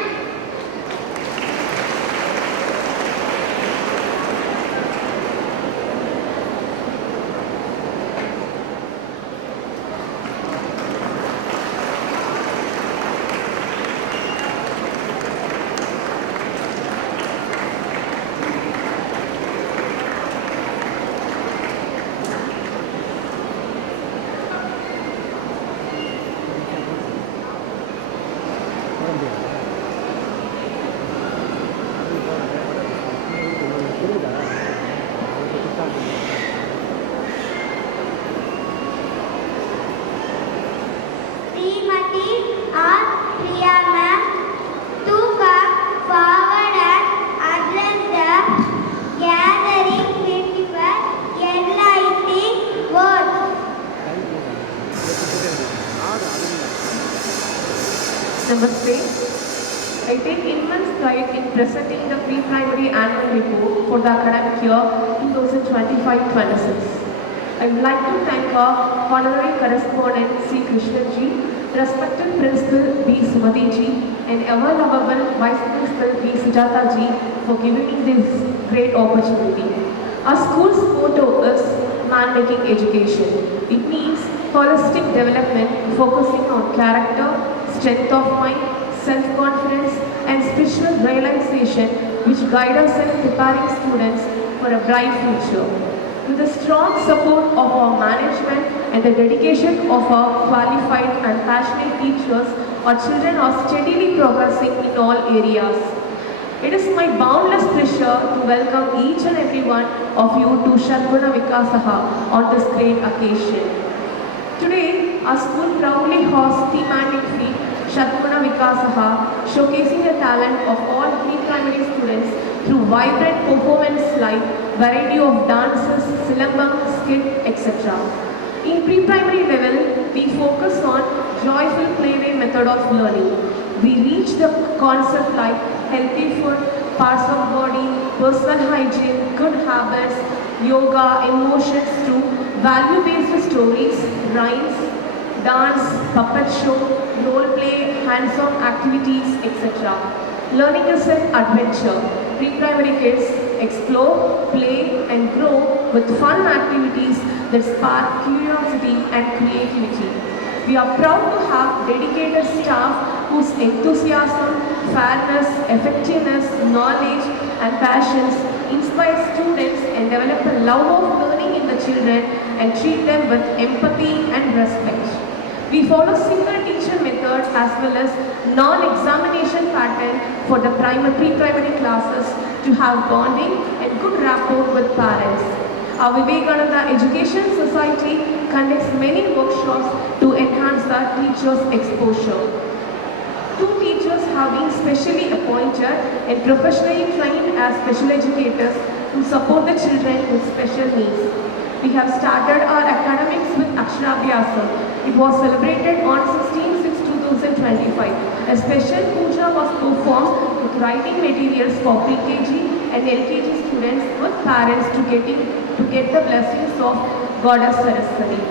Srimati R. Priya ma'am to come forward and address the gathering with her enlightening words. Namaste. I take immense pride in presenting the pre-primary annual report for the academic year 2025-26. I would like to thank our honorary correspondent C. Krishnan Ji, respected Principal B. Sumati Ji, and ever lovable Vice Principal B. Sujata Ji for giving me this great opportunity. Our school's motto is man-making education. It means holistic development focusing on character, strength of mind, self-confidence, and spiritual realization which guide us in preparing students for a bright future. With the strong support of our management and the dedication of our qualified and passionate teachers, our children are steadily progressing in all areas. It is my boundless pleasure to welcome each and every one of you to Shadguna Vikasaha on this great occasion. Today, our school proudly hosts thematic feat Shadguna Vikasaha, showcasing the talent of all pre-primary students through vibrant performance like variety of dances, silambam, skit, etc. In pre-primary level, we focus on joyful playway method of learning. We reach the concept like healthy food, parts of body, personal hygiene, good habits, yoga, emotions through value-based stories, rhymes, dance, puppet show, role play, hands-on activities, etc. Learning is an adventure. Pre-primary kids explore, play and grow with fun activities that spark curiosity and creativity. We are proud to have dedicated staff whose enthusiasm, fairness, effectiveness, knowledge and passions inspire students and develop a love of learning in the children and treat them with empathy and respect. We follow single teacher method as well as non-examination pattern for the pre-primary classes to have bonding and good rapport with parents. Our Vivekananda Education Society conducts many workshops to enhance the teachers' exposure. 2 teachers have been specially appointed and professionally trained as special educators to support the children with special needs. We have started our academics with Aksharabhyasam. It was celebrated on 16/6/2025. A special puja was performed with writing materials for pre-KG and LKG students with parents to get the blessings of Goddess Saraswati.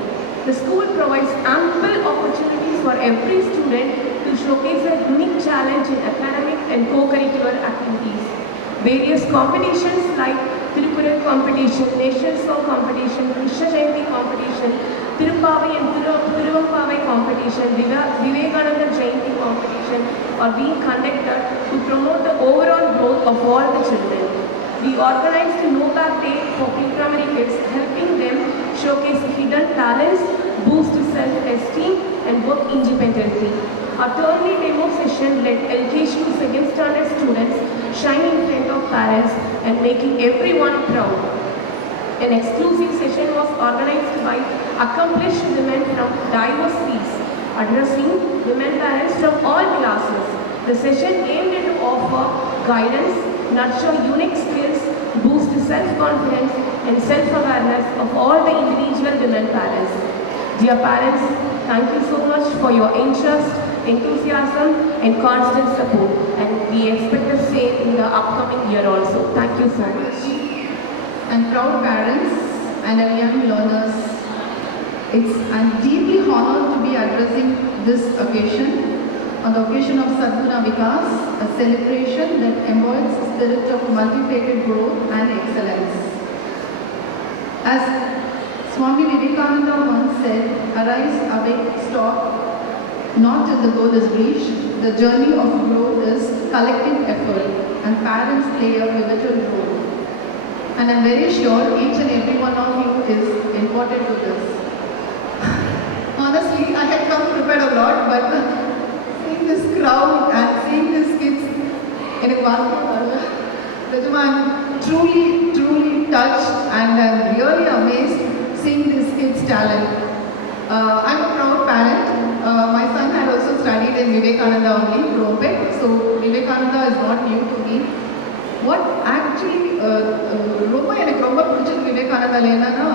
The school provides ample opportunities for every student to showcase a unique challenge in academic and co-curricular activities. Various competitions like Tirukural competition, Nation Song competition, Krishna Jayanti competition, Tirupavai and Tiruvampavai competition, Vivekananda Jayanti competition are being conducted to promote the overall growth of all the children. We organized a No Back Day for pre-primary kids, helping them showcase hidden talents, boost self-esteem and work independently. Our Thursday demo session let LKG to 2nd standard students shine in front of parents and making everyone proud. An exclusive session was organized by accomplished women from diverse fields, addressing women parents from all classes. The session aimed at to offer guidance, nurture unique skills, boost self-confidence and self-awareness of all the individual women parents. Dear parents, thank you so much for your interest, enthusiasm and constant support, and we expect the same in the upcoming year also. Thank you so much. And proud parents and our young learners, I'm deeply honored to be addressing this occasion on the occasion of Sadguna Vikas, a celebration that embodies the spirit of multifaceted growth and excellence. As Swami Vivekananda once said, "Arise, awake, stop, not till the goal is reached. The journey of growth is collective effort, and parents play a pivotal role." And I'm very sure each and every one of you is important to this. Honestly, I had come prepared a lot, but seeing this crowd and seeing these kids in a I'm truly touched and I'm really amazed seeing these kids' talent. I'm a proud parent. My son had also studied in Vivekananda only, Rompet, so Vivekananda is not new to me. What actually எனக்கு ரொம்ப பிடிச்சது விவேகானந்தால என்னன்னா,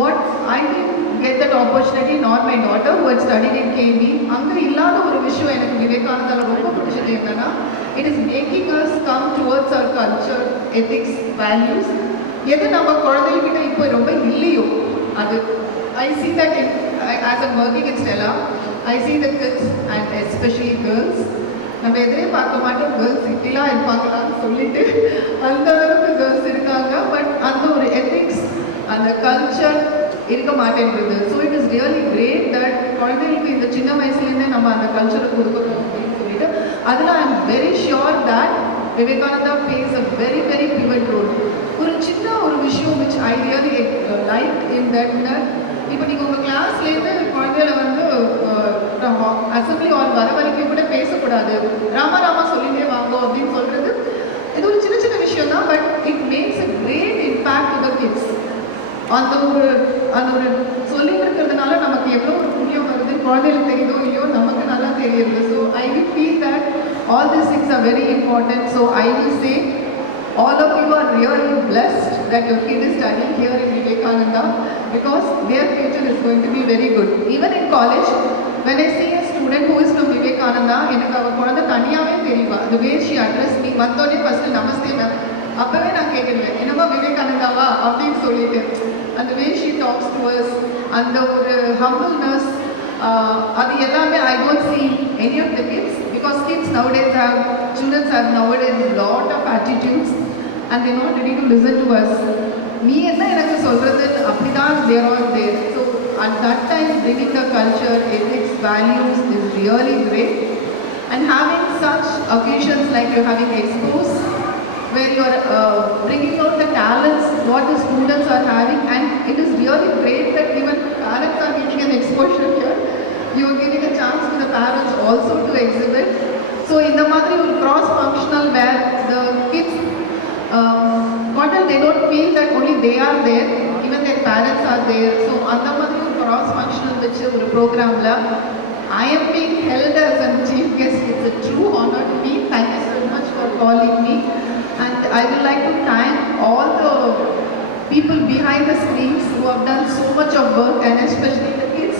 what I didn't get that opportunity nor my daughter who had studied in KB, அங்க இல்லாத ஒரு விஷயம் எனக்கு விவேகானந்தால ரொம்ப பிடிச்சது என்னன்னா, it is making us come towards our culture, ethics, values. எது நம்ம குழந்தைகிட்ட இப்போ ரொம்ப இல்லையோ அது I see that as I'm working in Stella, I see the kids and especially girls. நம்ம எதிரே பார்க்க மாட்டோம், கேர்ள்ஸ் இப்படிலாம் இருப்பாங்களான்னு சொல்லிட்டு அந்த அளவுக்கு கேர்ள்ஸ் இருக்காங்க. பட் அந்த ஒரு எத்திக்ஸ், அந்த கல்ச்சர் இருக்க மாட்டேன்றது. So it is really great that குழந்தைகளுக்கு இந்த சின்ன வயசுலேருந்தே நம்ம அந்த கல்ச்சரை கொடுக்கணும் அப்படின்னு சொல்லிட்டு அதில் I am very sure that Vivekananda plays a very very pivot role. ஒரு சின்ன ஒரு விஷயம் which I really like in that இப்போ நீங்கள் உங்கள் கிளாஸ்லேருந்து குழந்தைகளை வந்து அசம்பிளி ஹால் வர வரைக்கும் கூட பேசக்கூடாது, ராமா சொல்லிட்டே வாங்கோ அப்படின்னு சொல்கிறது இது ஒரு சின்ன சின்ன விஷயம் தான். But it makes a great impact to the kids. அந்த ஒரு சொல்லிட்டு இருக்கிறதுனால நமக்கு எவ்வளோ ஒரு புண்ணியம் வருது, குழந்தைகளுக்கு தெரியுதோ இல்லையோ நமக்கு நல்லா தெரியுது. So I will feel that all these things are very important. So I will say all of you are really blessed that your kid is studying here in Vivekananda because their future is going to be very good. Even in college, when I see a student who is from Vivekananda, எனக்கு அவ குழந்தை தனியாகவே தெரியுமா, the way she addressed me, வந்தோடனே first நமஸ்தே ma'am, அப்போவே நான் கேட்டுடுவேன் என்னம்மா விவேகானந்தாவா அப்படின்னு சொல்லிட்டு. அந்த way she tax to us, அந்த ஒரு ஹம்பிள்னஸ், அது எல்லாமே I don't see any of the kids because kids nowadays children have nowadays a lot of attitudes and they're not ready to listen to us. நீ என்ன எனக்கு சொல்கிறது அப்படி தான் there are there. So at that time bringing the culture, ethics, values is really great. And having such occasions like you're having expos where you're bringing out the talents what the students are having, and it is really great that even parents are getting an exposure here. You're giving a chance to the parents also to exhibit. So in the Madri cross functional where the kids they don't feel that only they are there, even their parents are there. So on the Madri cross functional which program la I am being held as a chief guest. It's a true honor to me. Thank you so much for calling me. And I would like to thank all the people behind the screens who have done so much of work, and especially the kids.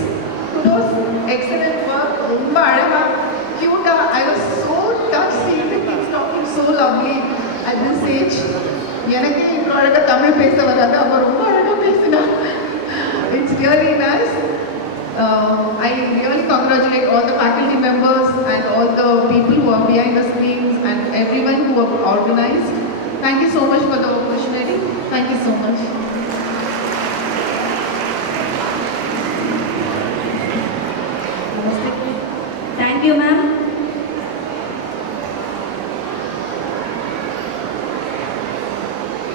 Kudos, excellent work. Romba alaga, cute. I was so touched seeing the kids talking so lovely at this age. எனக்கு இப்போ அழகாக தமிழ் பேச வராது, அப்போ ரொம்ப அழகாக பேசினா. It's really nice. I really congratulate all the faculty members and all the people who are behind the screens and everyone who have organized. Thank you so much for the opportunity. Thank you so much. Thank you, ma'am.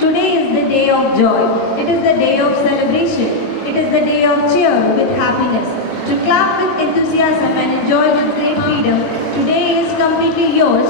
Today is the day of joy. It is the day of celebration. It is the day of cheer with happiness. To clap with enthusiasm and enjoy with great freedom. Today is completely yours.